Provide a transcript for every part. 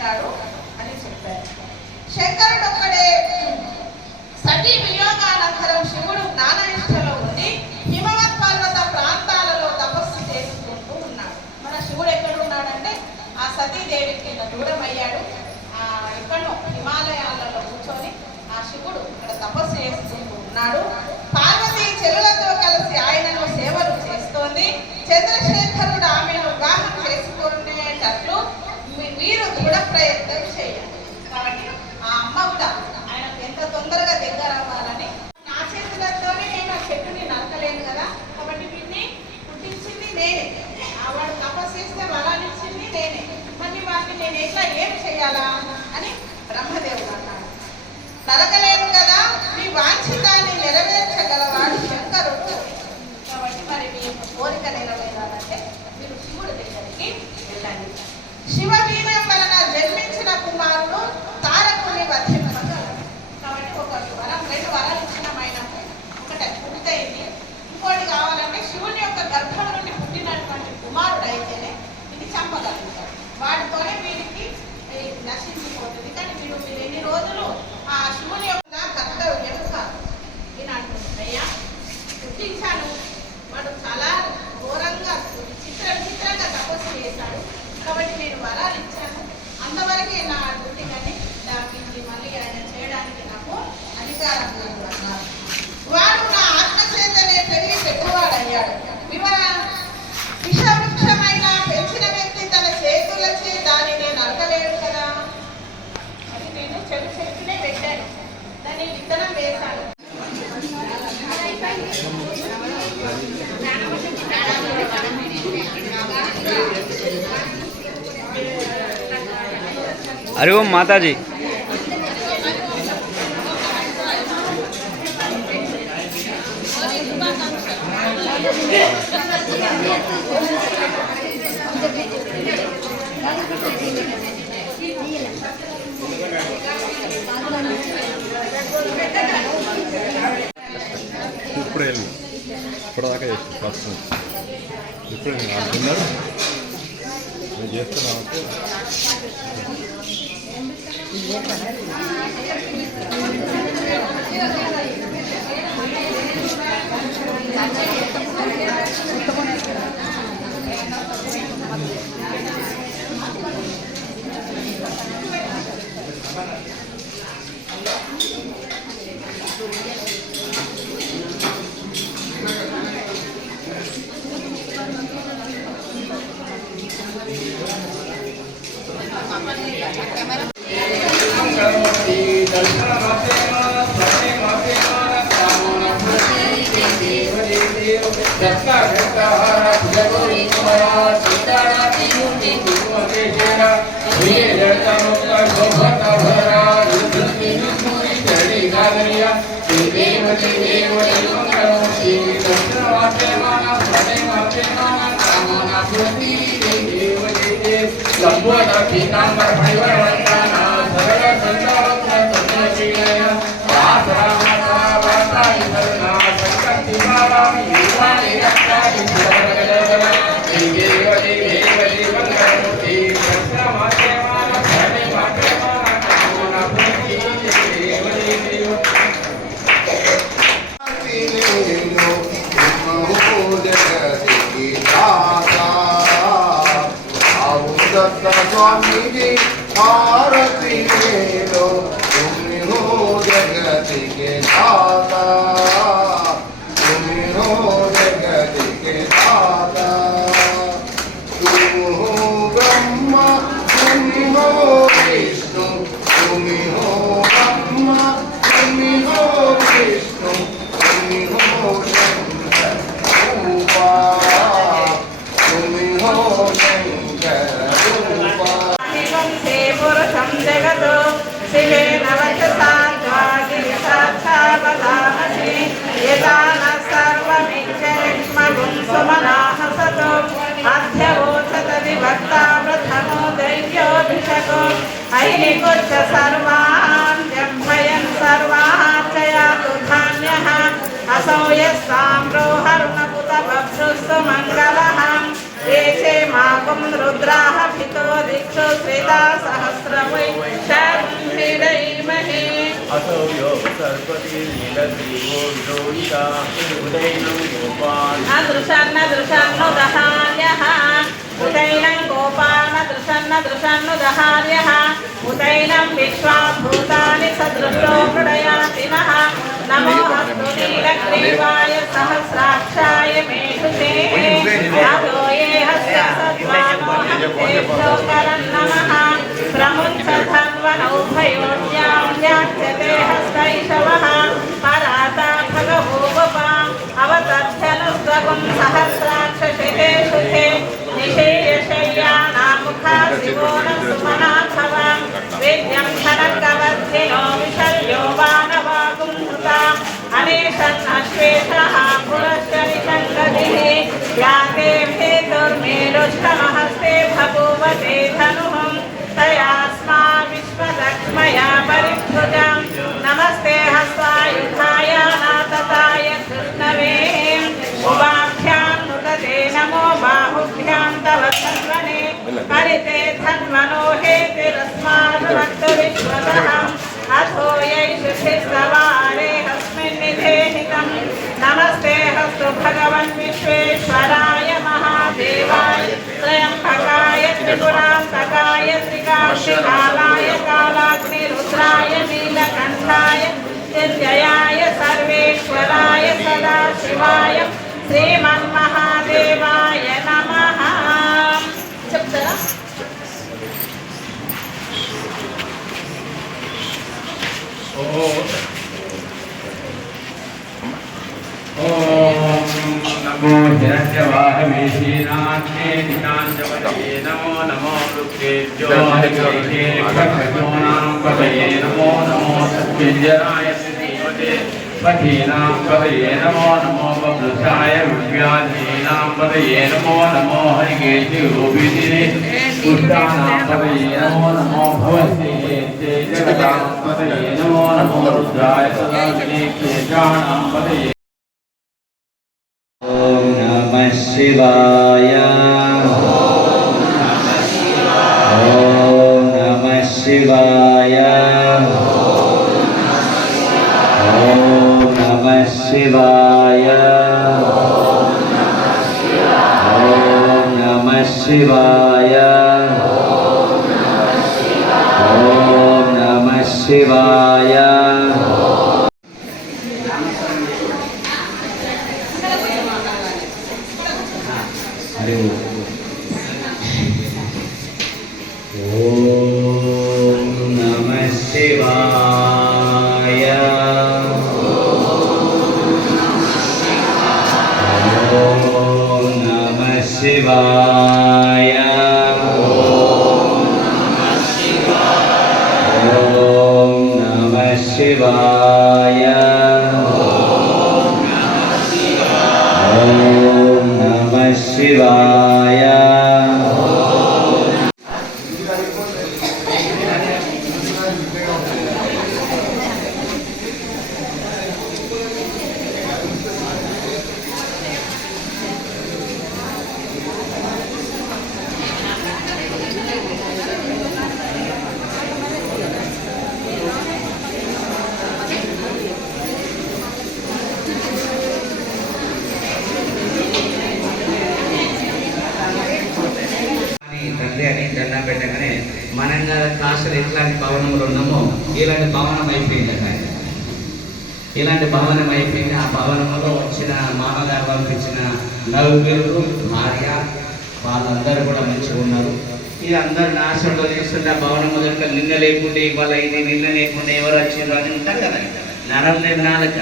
ఉంటాడు అని చెప్పారు. శంకరుడు ఒక్కడే సతీ వియోగానంతరం శివుడు జ్ఞాననిష్టలో ఉండి హిమవత్ పర్వత ప్రాంతాలలో తపస్సు చేసుకుంటూ ఉన్నాడు. మన శివుడు ఎక్కడ ఉన్నాడంటే ఆ సతీదేవికి దూరం అయ్యాడు. ఎక్కడో హిమాలయాలలో కూర్చొని ఆ శివుడు ఇక్కడ తపస్సు చేసుకుంటూ ఉన్నాడు. పార్వతీ చెలులతో కలిసి ఆయనను సేవలు చేస్తోంది. చంద్రశేఖరుడు ఆమెను వివాహం చేసుకునేటట్లు మీరు దృఢ ప్రయత్నం చేయండి. కాబట్టి ఆ అమ్మ కూడా ఆయనకు ఎంత తొందరగా దగ్గర అవ్వాలని, నా చేతులతోనే నేను ఆ చెట్టుని నరకలేను కదా, కాబట్టి వీటిని పుట్టించింది నేనే, వాడు తపస్సు చేస్తే వరాలిచ్చింది నేనే, మళ్ళీ వాటిని నేను ఎట్లా ఏం చేయాలా అని బ్రహ్మదేవుడు అన్నాడు. నరకలేను కదా, మీ వాంఛితాన్ని నెరవేర్చగలవాడు శంకరుడు. కాబట్టి మరి మీ యొక్క కోరిక నెరవేరాలంటే మీరు శివుడి దగ్గరికి వెళ్ళండి. శివ వీర్యం వలన జన్మించిన కుమారుడు తారకుని వధింపగలడు. కాబట్టి ఒక వరం, 2 వరాలు ఇచ్చినమైన ఒకటి పూర్తయింది. ఇంకోటి కావాలంటే శివుని యొక్క గర్భం నుండి పుట్టినటువంటి కుమారుడు అయితేనే ఇది చంపగలుగుతాడు. వాటితోనే వీరికి నశించిపోతుంది. కానీ మీరు ఎన్ని రోజులు ఆ శివుని యొక్క కర్తవ్యం కాదు. నేను అంటున్నాను, అయ్యా పుట్టించాను, వాడు చాలా ఘోరంగా విచిత్రంగా తపస్సు చేశాడు, కాబట్టి నేను వరాలు ఇచ్చాను, అంతవరకే నా డ్యూటీ, కానీ దానికి మళ్ళీ ఆయన చేయడానికి నాకు అధికారం లేదు అన్నారు. వాడు నా ఆత్మచేతనే పెరిగి పెట్టువాడయ్యాడు. విషవృక్షమైన పెంచిన వ్యక్తి తన చేతులచే దానిని నరకలేడు కదా, అది నేను చెట్టునే పెట్టాను, దాన్ని విత్తనం వేశాను. हरि ओम माता जी। ఇప్పటిదాకా చేస్తాను ఫస్ట్ ఇప్పుడు నేను ఆడుతున్నారు నేను చేస్తున్నాను. स्वामी भारती मेलो तुम हो जगत के दाता, तुम हो जगत के दाता। तुम हो ब्रह्मा तुम हो विष्णु, तुम हो ब्रह्मा तुम हो विष्णु, तुम हो शंकर रूपा, तुम हो शंकर रूपा। पुरुषं जगतो शिवेन वचसा साक्षावतामसि यदा न सर्वमिच्छन्मगुं सुमनाः सतो अध्यवोचत विभक्ता प्रथमो दैव्योऽभिषको ऐनिकुच्च सर्वान् जम्भयन् सर्वाच्चयातु धान्यः असौ यस्ताम्रोहरुणपुत बभ्रुस्तु मङ्गलः एषे माकुं रुद्राः भितो वृक्षो श्वेता सहस्रवै शर्मिरैमहे असौ यो सर्पति नीलग्रीवो विरोहिता उदैनं गोपान् दहार्यः उदैनं गोपानदृशन्नुदहार्यः उदैनं विश्वाभूतानि सदृशो मृडयाति नः नमो अस्तु नीलग्रीवाय सहस्राक्षाय मेषुते राजो ये हस्य सद्वानो हस्तेभ्योऽकरन् नमः प्रमुञ्चधन्वनौभयोर्यां व्याख्यते हस्तैषवः पराता भगवोपा अवतर्थनुस्वगुं सहस्राक्षशिते शुथे निषेयशय्यानां मुखा शिवो न सुमनाभवं वेद्यं खनकवर्धिनो विशल्यो वानवागुं धृता अनेशन्नश्वेषः पुरश्च निषङ्गतिः याते भेतुर्मेरुष्टमहस्ते बभूवते धनुः तयास्मा विश्वलक्ष्मया परिभुजं नमस्ते हस्तायुधाय नातताय कृष्णवे उभाभ्यां नुदते नमो बाहुभ्यां तव धन्वने हरिते धन्वनो हेतिरस्माद्भक्तविश्वतः अथो यैषुषिस्तवारे हस्मिन् निधेहितं नमस्ते हस्तु भगवन् विश्वेश्वराय महादेवाय त्र्यम्बकाय त्रिपुरान्तकाय त्रिकाक्षिकालाय कालाग्निरुद्राय नीलकण्ठाय मृत्युञ्जयाय सर्वेश्वराय सदाशिवाय श्रीमन्महादेवाय नमः చెప్తారా नमो हिरण्यवाहवेशीनाथ्ये निशाञ्जपतये नमो नमो वृक्षेभ्यो पतये नमो नमो सत्पिञ्जराय श्रीमते पठीनां पतये नमो नमो बभ्रुषाय विव्याधीनां पतये नमो नमो हरिकेशोभिधिने पुष्टानां पतये नमो नमो भवस्ये जगतां पतये नमो नमो रुद्राय सदाशिने केशानां पतये ओम नमः शिवाय ओम नमः शिवाय ओम नमः शिवाय ओम नमः शिवाय ओम नमः शिवाय ओम नमः शिवाय ओम नमः शिवाय ओम नमः शिवाय ओम नमः शिवाय తండ్రి అని దండం పెట్టగానే మనంగా కాస్త ఎట్లాంటి భవనములు ఉన్నామో ఇలాంటి భవనం అయిపోయింది అక్కడ. ఇలాంటి భవనం అయిపోయింది. ఆ భవనంలో వచ్చిన మామగారు పంపించిన నలుగురు భార్య వాళ్ళందరూ కూడా మంచిగా ఉన్నారు. ఇది అందరు నాశనంలో చేస్తుంటే ఆ భవనం మొదట నిన్న లేకుంటే ఇవాళ ఇది నిన్న లేకుండా ఎవరు వచ్చారు అని ఉంటారు కదా, నరం నిర్ణాలక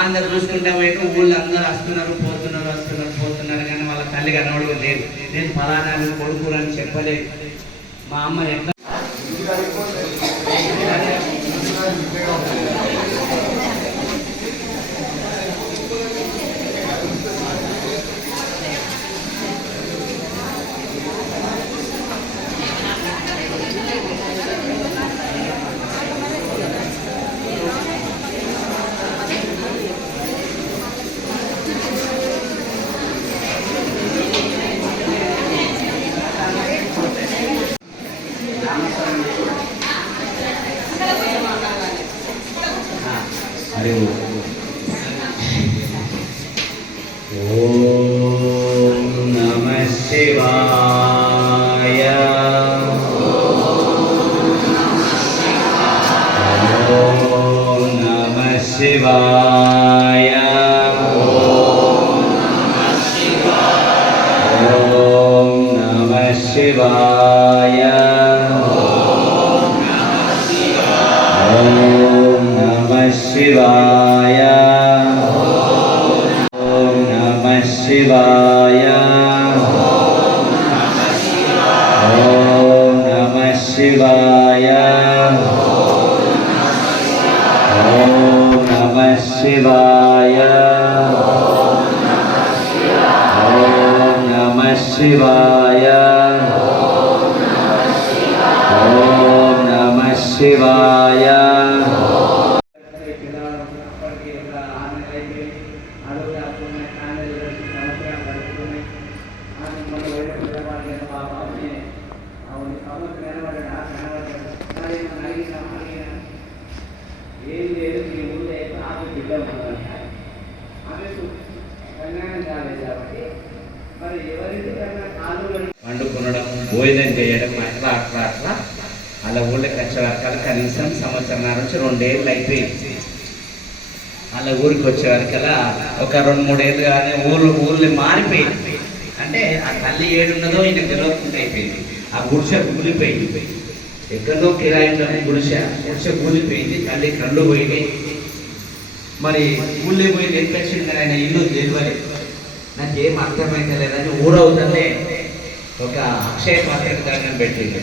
అందరు చూసుకుంటా పోయిన ఊళ్ళో అందరూ వస్తున్నారు పోతున్నారు కానీ వాళ్ళ తల్లి కనబడు లేదు. నేను ఫలానా కొడుకు అని చెప్పలేదు. మా అమ్మ ఎట్లా శివాయ ఓం నమః శివాయ ఓం నమః శివాయ ఓం నమః శివాయ ఓం నమః శివాయ ఓం నమః శివాయ ఓం నమః శివాయ ఓం నమః శివాయ ఓం నమః శివాయ వండుకునడం భోజనం చేయడం అట్లా అట్లా అట్లా అలా ఊళ్ళకి వచ్చే వరకు కనీసం సంవత్సరం నుంచి 2 ఏళ్ళు అయిపోయింది. అలా ఊరికి వచ్చే వరకల్లా ఒక 2-3 ఏళ్ళు కానీ ఊళ్ళు మారిపోయింది. అంటే ఆ తల్లి ఏడున్నదో ఈయన తెలియకుండా అయిపోయింది. ఆ గుడిసె కూలిపోయింది. ఎక్కడో కిరాయిలోనే గుడిసె కూలిపోయింది. తల్లి కళ్ళు పోయింది. మరి ఊళ్ళో పోయి ఎత్తుకొచ్చింది ఆయన ఇల్లు తెలియదు. నాకేం అర్థమైతే లేదని ఊరవుతలే ఒక అక్షయ పాత్ర దండం పెట్టింది.